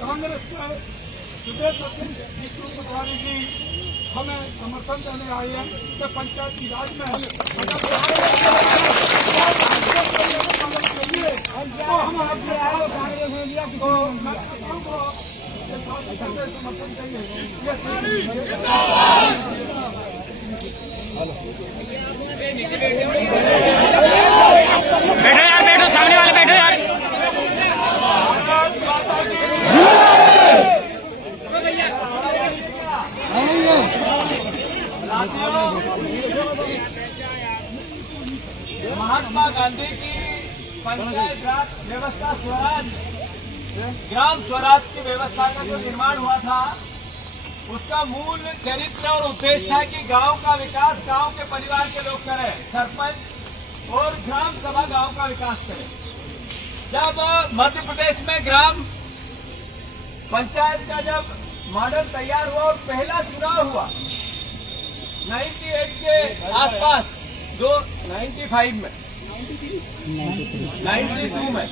कांग्रेस के प्रदेश अध्यक्ष विष्णु पटवारी जी हमें समर्थन देने आए हैं कि पंचायती राज में अगर चाहिए तो हम आपसे समर्थन चाहिए। बैठो यार, बैठो, सामने वाले बैठो यार। महात्मा गांधी की पंचायत राज व्यवस्था स्वराज ग्राम स्वराज की व्यवस्था का जो निर्माण हुआ था, उसका मूल चरित्र और उद्देश्य था कि गांव का विकास गांव के परिवार के लोग करें, सरपंच और ग्राम सभा गांव का विकास करें। जब मध्य प्रदेश में ग्राम पंचायत का जब मॉडल तैयार हुआ और पहला चुनाव हुआ 98 के आसपास, 95 में 92 में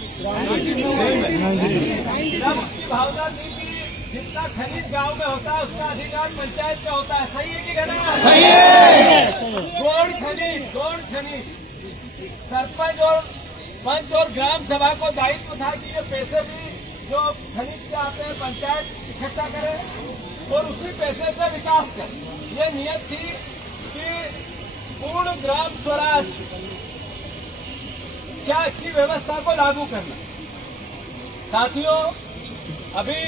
तब उसकी भावना थी कि जितना खनिज गांव में होता है उसका अधिकार पंचायत का होता है। सही है कि गलत? सही है। गौण खनिज सरपंच और पंच और ग्राम सभा को दायित्व था कि ये पैसे भी जो खनिज से आते हैं पंचायत इकट्ठा करे और उसी पैसे से विकास करे। ये नियत थी कि पूर्ण ग्राम स्वराज क्या की व्यवस्था को लागू करना। साथियों, अभी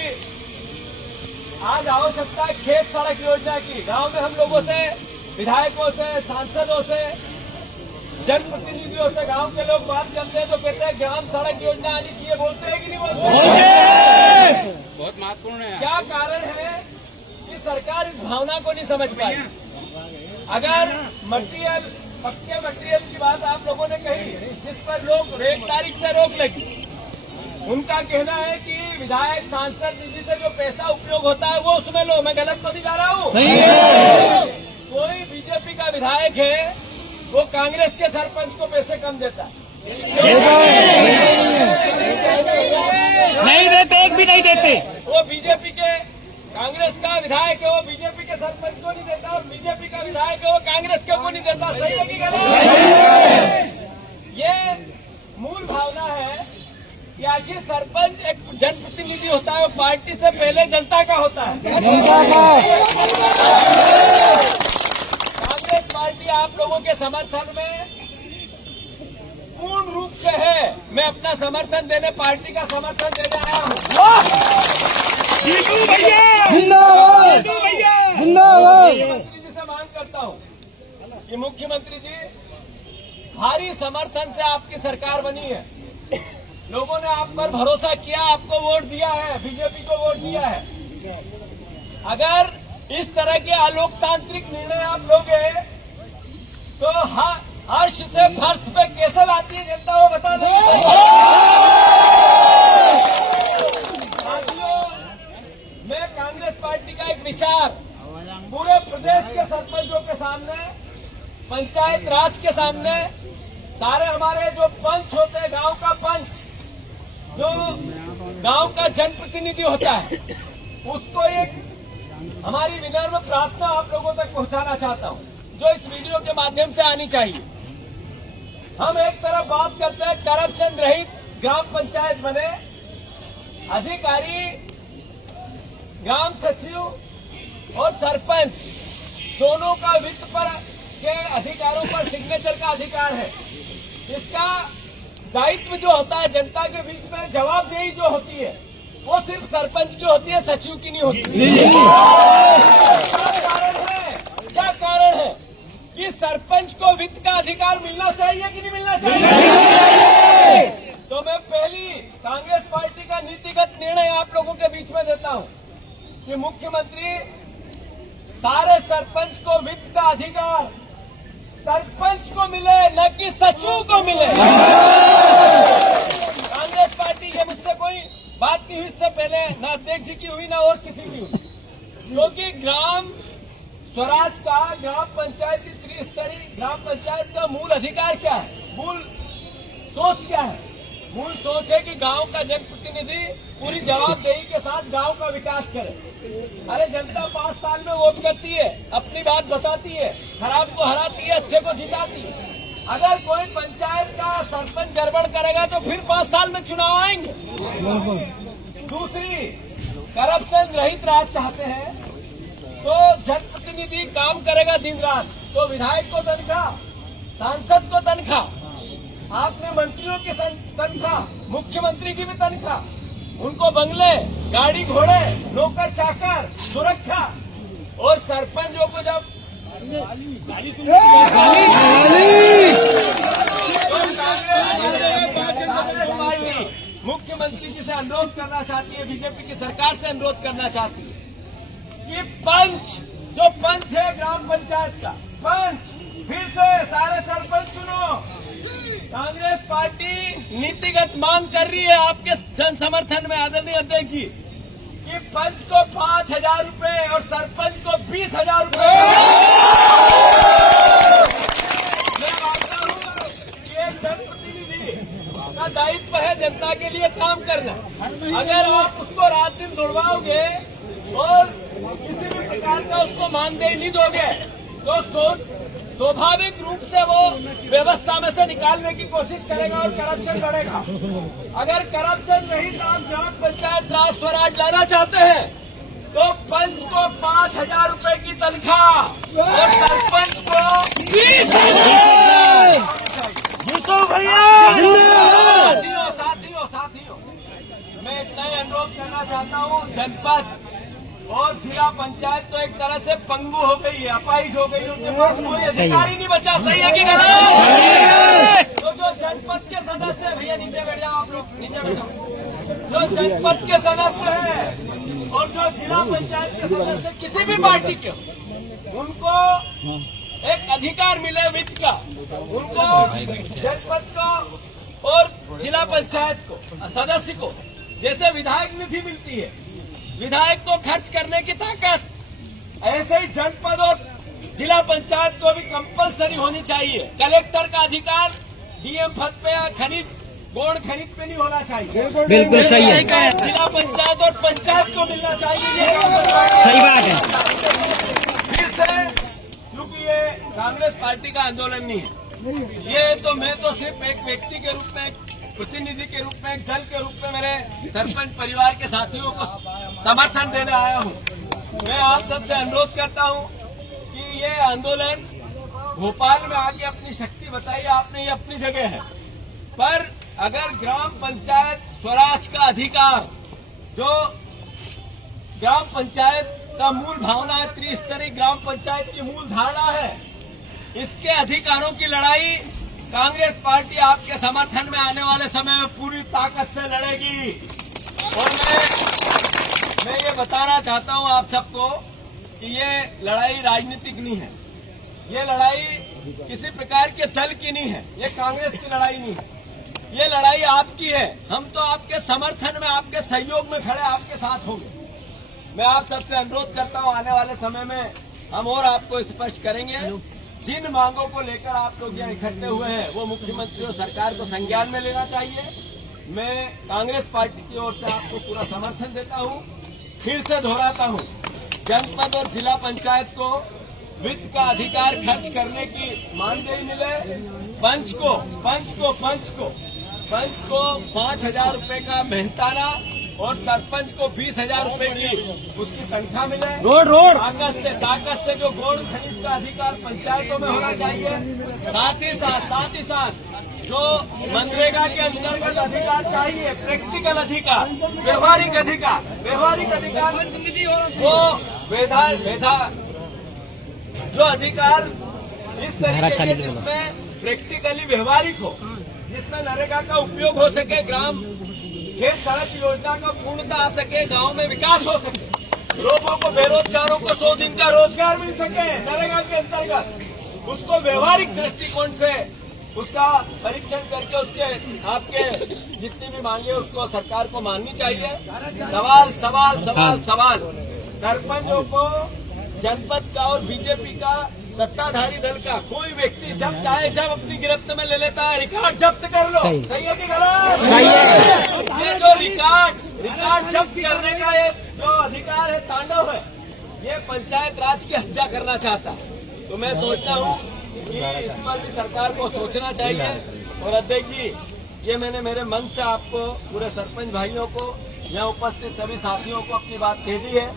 आज आवश्यकता है खेत सड़क योजना की। गांव में हम लोगों से, विधायकों से, सांसदों से, जनप्रतिनिधियों से गांव के लोग बात करते हैं तो कहते हैं ग्राम सड़क योजना आनी चाहिए। बोलते हैं कि नहीं बोलते? बहुत महत्वपूर्ण है। क्या कारण है कि सरकार इस भावना को नहीं समझ पाई? अगर मटेरियल, पक्के मटेरियल की बात आप लोगों ने कही, जिस पर लोग 1 तारीख से रोक लगी, उनका कहना है कि विधायक सांसद निधि से जो पैसा उपयोग होता है वो उसमें लो। मैं गलत तो नहीं जा रहा हूँ? कोई बीजेपी का विधायक है, वो कांग्रेस के सरपंच को पैसे कम देता है? नहीं देते, एक भी नहीं देते। वो बीजेपी के कांग्रेस का विधायक है, वो बीजेपी के सरपंच को नहीं देता, और बीजेपी का विधायक है वो कांग्रेस के को नहीं देता। सही है कि गलत? ये मूल भावना है कि आखिर सरपंच एक जनप्रतिनिधि होता है, वो पार्टी से पहले जनता का होता है। कांग्रेस पार्टी आप लोगों के समर्थन में पूर्ण रूप से है। मैं अपना समर्थन देने, पार्टी का समर्थन देने आया हूँ। मुख्यमंत्री जी से मांग करता हूँ कि मुख्यमंत्री जी, भारी समर्थन से आपकी सरकार बनी है, लोगों ने आप पर भरोसा किया, आपको वोट दिया है, बीजेपी को वोट दिया है। अगर इस तरह के अलोकतांत्रिक निर्णय आप लोगे तो अर्श से फर्श पे कैसे लाती है जनता, वो बता दो। साथियों, मैं कांग्रेस पार्टी का एक विचार पूरे प्रदेश के सरपंचों के सामने, पंचायत राज के सामने, सारे हमारे जो पंच होते हैं, गांव का पंच, जो गांव का जनप्रतिनिधि होता है, उसको एक हमारी विनम्र प्रार्थना आप लोगों तक पहुंचाना चाहता हूं, जो इस वीडियो के माध्यम से आनी चाहिए। हम एक तरफ बात करते हैं करप्शन रहित ग्राम पंचायत बने, अधिकारी ग्राम सचिव और सरपंच दोनों का वित्त पर के अधिकारों पर सिग्नेचर का अधिकार है। इसका दायित्व जो होता है जनता के बीच में जवाबदेही जो होती है, वो सिर्फ सरपंच की होती है, सचिव की नहीं होती। क्या कारण है कि सरपंच को वित्त का अधिकार मिलना चाहिए कि नहीं मिलना चाहिए? तो मैं पहली कांग्रेस पार्टी का नीतिगत निर्णय आप लोगों के बीच में देता हूं कि मुख्यमंत्री सारे सरपंच को वित्त का अधिकार सरपंच को मिले, न कि सचिव को मिले। कांग्रेस पार्टी, ये मुझसे कोई बात नहीं हुई इससे पहले, ना अध्यक्ष जी की हुई ना और किसी की हुई, क्योंकि ग्राम स्वराज का, ग्राम पंचायत की त्रिस्तरीय ग्राम पंचायत का मूल अधिकार क्या है, मूल सोच क्या है? मूल सोच है कि गांव का जनप्रतिनिधि पूरी जवाबदेही के साथ गांव का विकास करे। अरे जनता 5 साल में वोट करती है, अपनी बात बताती है, खराब को हराती है, अच्छे को जिताती है। अगर कोई पंचायत का सरपंच गड़बड़ करेगा तो फिर 5 साल में चुनाव आएंगे। दूसरी, करप्शन रहित राज चाहते हैं तो जनप्रतिनिधि काम करेगा दिन रात, तो विधायक को तनख्वाह, सांसद को तनख्वाह, आपने मंत्रियों की तनख्वाह, मुख्यमंत्री की भी तनख्वाह, उनको बंगले, गाड़ी घोड़े, नौकर चाकर, सुरक्षा। और सरपंचों को जब मुख्यमंत्री जी से अनुरोध करना चाहती है, बीजेपी की सरकार से अनुरोध करना चाहती है कि जो पंच है ग्राम पंचायत का पंच, फिर से सारे सरपंच चुनो। कांग्रेस पार्टी नीतिगत मांग कर रही है आपके जन समर्थन में आदरणीय अध्यक्ष जी कि पंच को 5,000 रूपये और सरपंच को 20,000 रूपये। मैं मानता हूँ कि एक जनप्रतिनिधि का दायित्व है जनता के लिए काम करना। अगर आप उसको रात दिन दौड़वाओगे और किसी भी प्रकार का उसको मानदेय नहीं दोगे तो स्वाभाविक रूप से वो व्यवस्था में से निकालने की कोशिश करेगा और करप्शन बढ़ेगा। अगर करप्शन रहित आप ग्राम पंचायत राज स्वराज लाना चाहते हैं तो पंच को 5,000 रूपये की तनख्वाह और सरपंच को 20,000। साथियों, मैं इतना ही अनुरोध करना चाहता हूँ, जनपद और जिला पंचायत तो एक तरह से पंगु हो गई है, अपाहिज हो गई है, उनके पास कोई अधिकारी नहीं बचा। सही है कि गलत? तो जो जनपद के सदस्य, भैया नीचे बैठ जाओ, आप लोग नीचे बैठो, जो जनपद के सदस्य हैं और जो जिला पंचायत के सदस्य किसी भी पार्टी के, उनको एक अधिकार मिले वित्त का, उनको जनपद को और जिला पंचायत को सदस्य को जैसे विधायक निधि मिलती है, विधायक को खर्च करने की ताकत, ऐसे ही जनपद और जिला पंचायत को भी कंपलसरी होनी चाहिए। कलेक्टर का अधिकार डीएम पद पे या गोड़ खरीद पे नहीं होना चाहिए। बिल्कुल सही है। जिला पंचायत और पंचायत को मिलना चाहिए। सही बात है। फिर से, क्योंकि ये कांग्रेस पार्टी का आंदोलन नहीं है, ये तो मैं तो सिर्फ एक व्यक्ति के रूप में, प्रतिनिधि के रूप में, एक दल के रूप में मेरे सरपंच परिवार के साथियों को समर्थन देने आया हूँ। मैं आप सबसे अनुरोध करता हूँ कि ये आंदोलन भोपाल में आके अपनी शक्ति बताइए, आपने ये अपनी जगह है, पर अगर ग्राम पंचायत स्वराज का अधिकार, जो ग्राम पंचायत का मूल भावना है, त्रिस्तरीय ग्राम पंचायत की मूल धारणा है, इसके अधिकारों की लड़ाई कांग्रेस पार्टी आपके समर्थन में आने वाले समय में पूरी ताकत से लड़ेगी। और मैं ये बताना चाहता हूं आप सबको कि ये लड़ाई राजनीतिक नहीं है, ये लड़ाई किसी प्रकार के दल की नहीं है, ये कांग्रेस की लड़ाई नहीं है, ये लड़ाई आपकी है। हम तो आपके समर्थन में, आपके सहयोग में खड़े, आपके साथ होंगे। मैं आप सबसे अनुरोध करता हूं, आने वाले समय में हम और आपको स्पष्ट करेंगे। जिन मांगों को लेकर आप लोग यहाँ इकट्ठे हुए हैं वो मुख्यमंत्री और सरकार को संज्ञान में लेना चाहिए। मैं कांग्रेस पार्टी की ओर से आपको पूरा समर्थन देता हूँ। फिर से दोहराता हूँ, जनपद और जिला पंचायत को वित्त का अधिकार खर्च करने की मानदेय मिले, पंच को 5,000 रूपये का मेहनताना और सरपंच को 20,000 रूपये की उसकी तनख्वाह मिले। रोड ताकत से जो गोड़ खनिज का अधिकार पंचायतों में होना चाहिए। साथ ही साथ जो मनरेगा के अंतर्गत अधिकार चाहिए, प्रैक्टिकल अधिकार, व्यवहारिक अधिकार वो जो अधिकार इस तरीके के जिसमें प्रैक्टिकली व्यवहारिक हो, जिसमें नरेगा का उपयोग हो सके, ग्राम खेत सड़क योजना का पूर्णता आ सके, गांव में विकास हो सके, लोगों को, बेरोजगारों को 100 दिन का रोजगार मिल सके नरेगा के अंतर्गत, उसको व्यवहारिक दृष्टिकोण से उसका परीक्षण करके उसके आपके जितनी भी मांगे उसको सरकार को माननी चाहिए। सवाल सरपंचों को जनपद का और बीजेपी का सत्ताधारी दल का कोई व्यक्ति जब चाहे जब अपनी गिरफ्त में ले लेता है, रिकॉर्ड जब्त कर लो। सही है कि गलत? सही है। ये जो रिकॉर्ड जब्त करने का ये जो अधिकार है, तांडव है, ये पंचायत राज की हत्या करना चाहता है। तो मैं सोचता हूँ कि इस पर भी सरकार को सोचना चाहिए। और अध्यक्ष जी, ये मैंने मेरे मन से आपको, पूरे सरपंच भाइयों को, यहाँ उपस्थित सभी साथियों को अपनी बात कह दी है।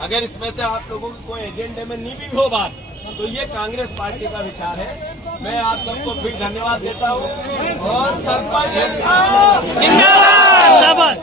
अगर इसमें से आप लोगों की कोई एजेंडे में नहीं भी हो बात, तो ये कांग्रेस पार्टी का विचार है। मैं आप सबको फिर धन्यवाद देता हूँ। और सरपंच जिंदाबाद।